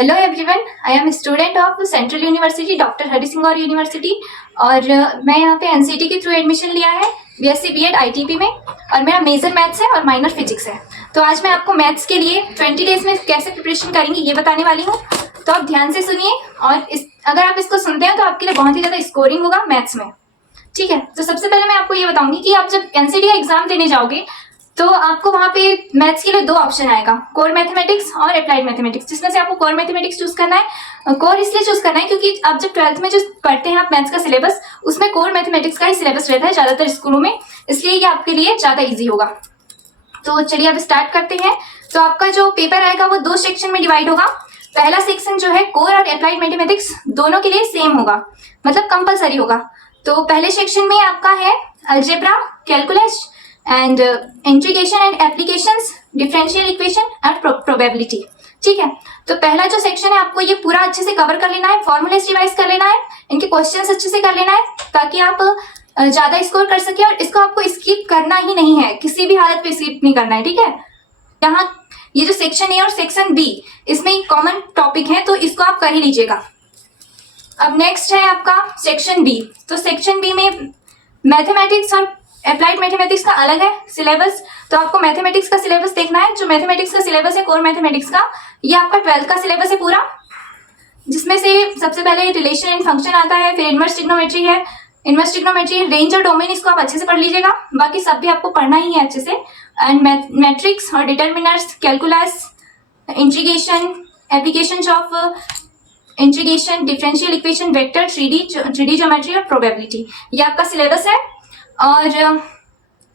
Hello everyone, I am student of central university doctor Hari Singh Gaur university. और मैं यहाँ पे एनसीटी के थ्रू एडमिशन लिया है बीएससी बीएड आईटीपी में। और मेरा मेजर मैथ्स है और माइनर फिजिक्स है। तो आज मैं आपको मैथ्स के लिए 20 डेज में कैसे प्रिपरेशन करेंगे ये बताने वाली हूँ। तो आप ध्यान से सुनिए और अगर आप इसको सुनते हैं तो आपके लिए बहुत ही ज़्यादा स्कोरिंग होगा मैथ्स में। ठीक है, तो सबसे पहले मैं आपको ये बताऊंगी कि आप जब एनसीटी का एग्जाम देने जाओगे तो आपको वहां पे मैथ्स के लिए दो ऑप्शन आएगा, कोर मैथमेटिक्स और अप्लाइड मैथमेटिक्स, जिसमें से आपको कोर मैथमेटिक्स चूज करना है। कोर इसलिए चूज करना है क्योंकि आप जब 12th में जो पढ़ते हैं आप मैथ्स का सिलेबस, उसमें कोर मैथमेटिक्स का ही सिलेबस रहता है ज्यादातर स्कूलों में, इसलिए ये आपके लिए ज्यादा ईजी होगा। तो चलिए अब स्टार्ट करते हैं। तो आपका जो पेपर आएगा वो दो सेक्शन में डिवाइड होगा। पहला सेक्शन जो है कोर और अप्लाइड मैथमेटिक्स दोनों के लिए सेम होगा, मतलब कंपलसरी होगा। तो पहले सेक्शन में आपका है algebra, calculus and integration and applications, differential equation and probability. ठीक है, तो पहला जो सेक्शन है आपको ये पूरा अच्छे से कवर कर लेना है, फॉर्मूलेस रिवाइज कर लेना है, इनके क्वेश्चंस अच्छे से कर लेना है ताकि आप ज्यादा स्कोर कर सके। और इसको आपको स्किप करना ही नहीं है, किसी भी हालत पे स्किप नहीं करना है। ठीक है, यहाँ ये जो सेक्शन ए और सेक्शन बी, इसमें कॉमन टॉपिक है तो इसको आप कर ही लीजिएगा। अब नेक्स्ट है आपका सेक्शन बी। तो सेक्शन बी में मैथमेटिक्स और अप्लाइड मैथमेटिक्स का अलग है सिलेबस। तो आपको मैथमेटिक्स का सिलेबस देखना है। जो मैथमेटिक्स का सिलेबस है कोर मैथमेटिक्स का, ये आपका 12th का सिलेबस है पूरा, जिसमें से सबसे पहले रिलेशन एंड फंक्शन आता है, फिर इनवर्स ट्रिग्नोमेट्री है, इनवर्स ट्रिग्नोमेट्री, रेंज और डोमेन, इसको आप अच्छे से पढ़ लीजिएगा। बाकी सब भी आपको पढ़ना ही है अच्छे से। एंड मैट्रिक्स और determiners, calculus, integration, applications of integration, differential equation, vector, 3D geometry और प्रोबेबिलिटी, ये आपका सिलेबस है। और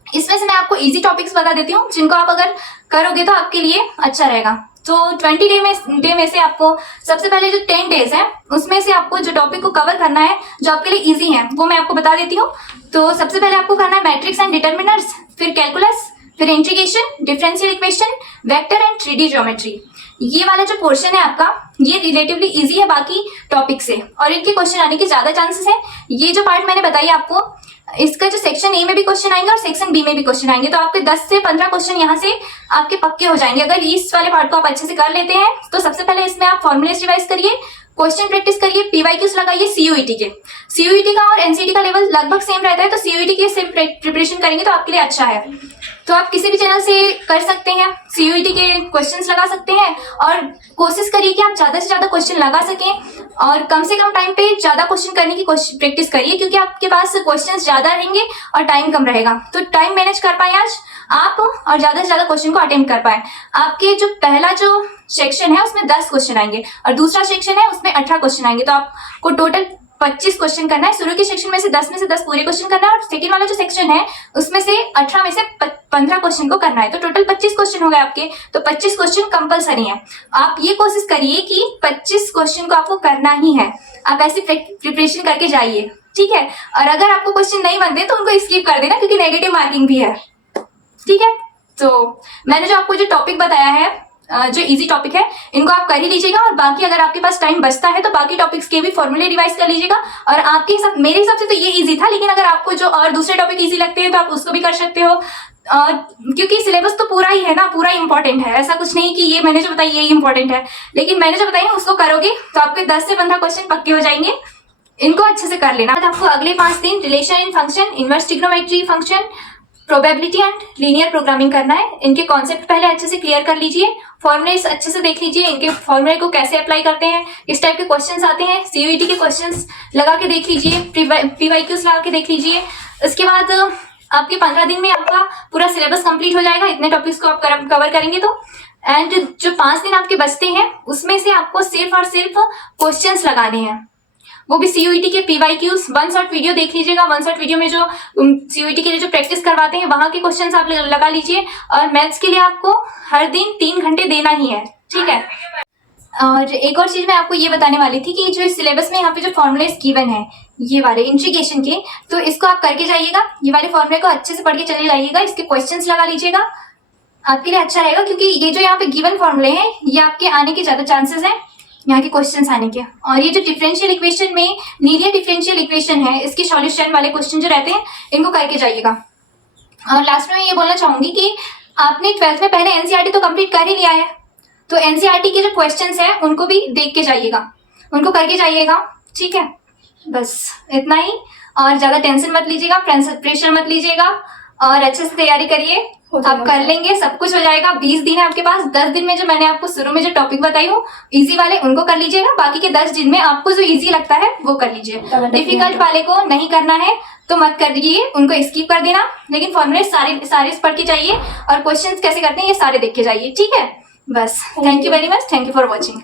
इसमें से मैं आपको इजी टॉपिक्स बता देती हूँ जिनको आप अगर करोगे तो आपके लिए अच्छा रहेगा। तो 20 डे में से आपको सबसे पहले जो 10 डेज है उसमें से आपको जो टॉपिक को कवर करना है जो आपके लिए इजी है वो मैं आपको बता देती हूँ। तो सबसे पहले आपको करना है मैट्रिक्स एंड डिटर्मिनर्स, फिर कैलकुलस, फिर integration, differential equation, vector and 3D geometry. ये वाला जो पोर्शन है आपका ये रिलेटिवली इजी है बाकी टॉपिक से, और इनके क्वेश्चन आने के ज्यादा चांसेस है। ये जो पार्ट मैंने बताई आपको, इसका जो सेक्शन ए में भी क्वेश्चन आएंगे और सेक्शन बी में भी क्वेश्चन आएंगे। तो आपके 10 से 15 क्वेश्चन यहाँ से आपके पक्के हो जाएंगे अगर इस वाले पार्ट को आप अच्छे से कर लेते हैं। तो सबसे पहले इसमें आप फॉर्मुलेस रिवाइज करिए, क्वेश्चन प्रैक्टिस करिए, पीवाईक्यूज लगाइए। सीयूईटी का और एनसीटी का लेवल लगभग सेम रहता है, तो सीयूईटी के सेम प्रिपरेशन करेंगे तो आपके लिए अच्छा है। तो आप किसी भी चैनल से कर सकते हैं, सीयूईटी के क्वेश्चंस लगा सकते हैं, और कोशिश करिए कि आप ज्यादा से ज्यादा क्वेश्चन लगा सकें और कम से कम टाइम पे ज्यादा क्वेश्चन करने की प्रैक्टिस करिए, क्योंकि आपके पास क्वेश्चंस ज्यादा रहेंगे और टाइम कम रहेगा। तो टाइम मैनेज कर पाए आज आप और ज्यादा से ज्यादा क्वेश्चन को अटेम्प्ट कर पाए। आपके जो पहला जो सेक्शन है उसमें 10 क्वेश्चन आएंगे और दूसरा सेक्शन है उसमें 18 क्वेश्चन आएंगे। तो आपको टोटल 25 क्वेश्चन करना है। शुरू के सेक्शन में से 10 पूरे क्वेश्चन करना है, और सेकंड वाला जो सेक्शन है उसमें से 18 में से 15 क्वेश्चन को करना है। तो टोटल 25 क्वेश्चन हो गए आपके। तो 25 क्वेश्चन कंपलसरी है। आप ये कोशिश करिए कि 25 क्वेश्चन को आपको करना ही है। आप ऐसी प्रिपरेशन करके जाइए, ठीक है। और अगर आपको क्वेश्चन नहीं बनते तो उनको स्किप कर देना, क्योंकि नेगेटिव मार्किंग भी है, ठीक है। तो मैंने जो आपको जो टॉपिक बताया है, जो इजी टॉपिक है, इनको आप कर ही लीजिएगा। और बाकी अगर आपके पास टाइम बचता है तो बाकी टॉपिक्स के भी फॉर्मूले रिवाइज कर लीजिएगा। और आपके हिसाब, मेरे हिसाब से तो ये इजी था, लेकिन अगर आपको जो और दूसरे टॉपिक इजी लगते हैं तो आप उसको भी कर सकते हो। क्योंकि सिलेबस तो पूरा ही है ना, पूरा इंपॉर्टेंट है। ऐसा कुछ नहीं कि ये मैंने जो बताया ये इंपॉर्टेंट है, लेकिन मैंने जो बताया उसको करोगे तो आपके 10 से 15 क्वेश्चन पक्के हो जाएंगे। इनको अच्छे से कर लेना। आपको अगले 5 दिन relation in function, inverse trigonometry function, probability and linear programming करना है। इनके कॉन्सेप्ट पहले अच्छे से क्लियर कर लीजिए, फॉर्मूले अच्छे से देख लीजिए, इनके फॉर्मूले को कैसे अप्लाई करते हैं, इस टाइप के क्वेश्चंस आते हैं। सीयूईटी के क्वेश्चंस लगा के देख लीजिए, पीवाईक्यूज लगा के देख लीजिए। इसके बाद आपके 15 दिन में आपका पूरा सिलेबस कंप्लीट हो जाएगा, इतने टॉपिक्स को आप कवर करेंगे तो। एंड जो 5 दिन आपके बचते हैं उसमें से आपको सिर्फ और सिर्फ क्वेश्चंस लगाने हैं, वो भी सीयूईटी के पीवाईक्यूज। 1 शॉर्ट वीडियो देख लीजिएगा। 1 शॉर्ट वीडियो में जो सीयूईटी के लिए जो प्रैक्टिस करवाते हैं वहां के क्वेश्चंस आप लगा लीजिए। और मैथ्स के लिए आपको हर दिन 3 घंटे देना ही है, ठीक है। और एक और चीज मैं आपको ये बताने वाली थी कि जो सिलेबस में यहाँ पे जो फॉर्मूलेस गिवन है ये वाले इंटीग्रेशन के, तो इसको आप करके जाइएगा। ये वाले फॉर्मूले को अच्छे से पढ़ के चले जाइएगा, इसके क्वेश्चंस लगा लीजिएगा, आपके लिए अच्छा रहेगा। क्योंकि ये जो यहाँ पे गिवन फॉर्मूले हैं ये आपके आने के ज्यादा चांसेस है यहाँ के क्वेश्चंस आने के। और ये जो डिफरेंशियल इक्वेशन में लीनियर डिफरेंशियल इक्वेशन है, इसके सॉल्यूशन वाले क्वेश्चन जो रहते हैं इनको करके जाइएगा। और लास्ट में ये बोलना चाहूंगी कि आपने 12th में पहले एनसीईआरटी तो कंप्लीट कर ही लिया है, तो एनसीईआरटी के जो क्वेश्चंस हैं उनको भी देख के जाइएगा, उनको करके जाइएगा, ठीक है। बस इतना ही, और ज्यादा टेंशन मत लीजिएगा, प्रेशर मत लीजिएगा, और अच्छे से तैयारी करिए, आप कर लेंगे, सब कुछ हो जाएगा। 20 दिन है आपके पास, 10 दिन में जो मैंने आपको शुरू में जो टॉपिक बताई हूँ इजी वाले उनको कर लीजिएगा, बाकी के 10 दिन में आपको जो इजी लगता है वो कर लीजिए। डिफिकल्ट वाले को नहीं करना है तो मत करिए, उनको स्किप कर देना, लेकिन फॉर्मूले सारे पढ़ के जाइए और क्वेश्चंस कैसे करते हैं ये सारे देख के जाइए, ठीक है। बस thank you very much, thank you for watching.